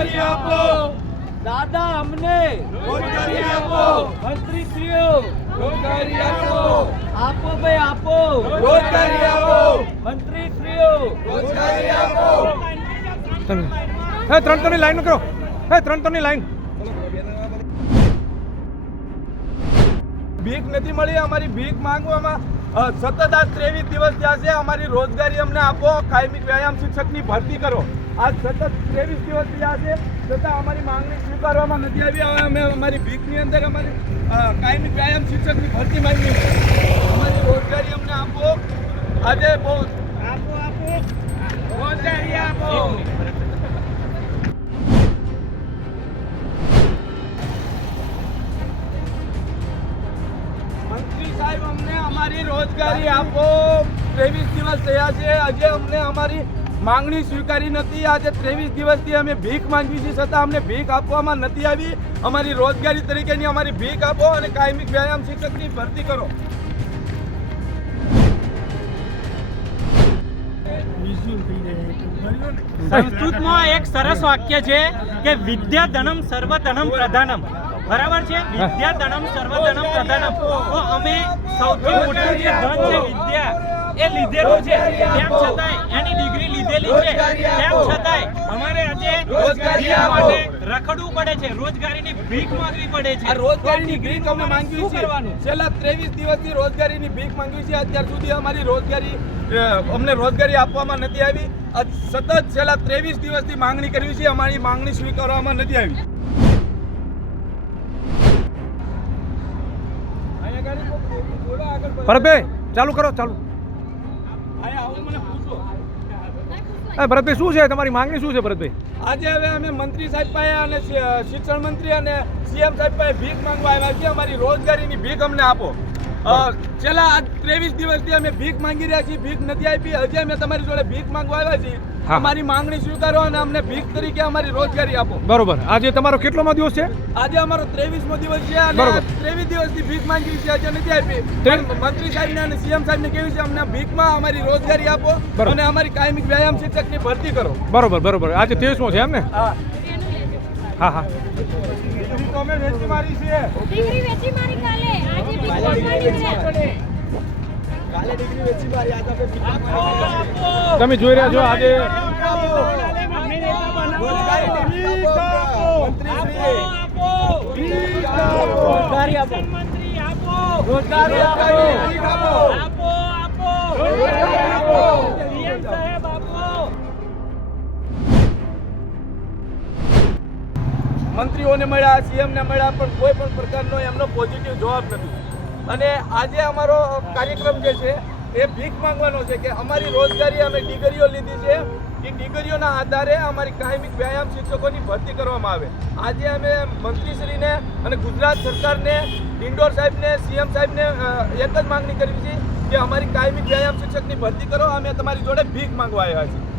રોજગારી આપો દાદા અમને રોજગારી આપો મંત્રીશ્રીઓ રોજગારી આપો આપો ભાઈ આપો રોજગારી આપો મંત્રીશ્રીઓ રોજગારી આપો ત્રણ લાઈન કરો ત્રણ લાઈન ભીખ નથી મળી અમારી ભીખ માંગવામાં સતત આ 23 દિવસ થયા છે અમારી રોજગારી અમને આપો કાયમી વ્યાયામ શિક્ષકની ભરતી કરો આજ સતત 23 દિવસ થયા છે છતાં અમારી માંગણી સ્વીકારવામાં નથી આવી હવે અમે અમારી ભીખની અંદર અમારી કાયમી વ્યાયામ શિક્ષકની ભરતી માંગી છે અમારી રોજગારી અમને આપો આજે બહુ આપો રોજગારી આપો મંત્રી સાહેબ અમને અમારી રોજગારી આપો 23 દિવસ થયા છે આજે અમને અમારી માંગણી સ્વીકારી નથી આજે 23 દિવસથી અમે ભીખ માંગી છે છતાં અમને ભીખ આપવામાં નથી આવી અમારી રોજગારી તરીકેની અમારી ભીખ આપો અને કાયમી વ્યાયામ શિક્ષકની ભરતી કરો સંસ્કૃતમાં એક સરસ વાક્ય છે કે વિદ્યાધનમ સર્વધનમ પ્રધાનમ બરાબર છે વિદ્યાધનમ સર્વધનમ પ્રધાનમ તો અમે સૌથી મોટું જે ધન છે વિદ્યા એ લીધેલું છે તેમ છતાંય એની ડિગ્રી લીધેલી છે તેમ છતાંય અમારે આજે રોજગારી માટે રખડવું પડે છે રોજગારીની ભીખ માંગવી પડે છે આ રોજગારીની ભીખ અમે માંગવી છે છેલ્લા 23 દિવસથી રોજગારીની ભીખ માંગવી છે અત્યાર સુધી અમારી રોજગારી અમને રોજગારી આપવામાં નથી આવી સતત છેલ્લા 23 દિવસથી માંગણી કરવી છે અમારી માંગણી સ્વીકારવામાં નથી આવી ભરતભાઈ ચાલુ કરો ચાલુ ભરતભાઈ શું છે તમારી માંગણી શું છે ભરતભાઈ આજે હવે અમે મંત્રી સાહેબ પાસે અને શિક્ષણ મંત્રી અને સીએમ સાહેબ પાસે ભીખ માંગવા આવ્યા છીએ અમારી રોજગારીની ભીખ અમને આપો છેલ્લા 23 દિવસથી અમે ભીખ માંગી રહ્યા છીએ ભીખ નથી આપી હજી અમે તમારી જોડે ભીખ માંગવા આવ્યા છીએ અમારી માંગણી સ્વીકારો અને અમને ભીખ તરીકે અમારી રોજગારી આપો બરોબર આજે તમારો કેટલોમો દિવસ છે આજે અમારો 23મો દિવસ છે અને 23 દિવસથી ભીખ માંગી છે આજે નથી આપી મંત્રી સાહેબને અને સીએમ સાહેબને કેવી છે અમને ભીખમાં અમારી રોજગારી આપો અને અમારી કાયમી વ્યાયામ શિક્ષકની ભરતી કરો બરોબર આજે 23મો છે એમ ને હા ડિગ્રી તો અમે વેચી મારી છે ડિગ્રી વેચી મારી કાલે આજે ભીખ માંગવાની છે કાલે ડિગ્રી વેચી મારી આજે તમે જોઈ રહ્યા છો આજે મંત્રીઓને મળ્યા સીએમને મળ્યા પણ કોઈ પણ પ્રકારનો એમનો પોઝિટિવ જવાબ નથી અને આજે અમારો કાર્યક્રમ જે છે એ ભીખ માંગવાનો છે કે અમારી રોજગારી અમે ડિગ્રીઓ લીધી છે એ ડિગ્રીઓના આધારે અમારી કાયમી વ્યાયામ શિક્ષકોની ભરતી કરવામાં આવે આજે અમે મંત્રીશ્રીને અને ગુજરાત સરકારને ડિંડોર સાહેબને સીએમ સાહેબને એક જ માંગણી કરવી છે કે અમારી કાયમી વ્યાયામ શિક્ષકની ભરતી કરો અમે તમારી જોડે ભીખ માંગવા આવ્યા છીએ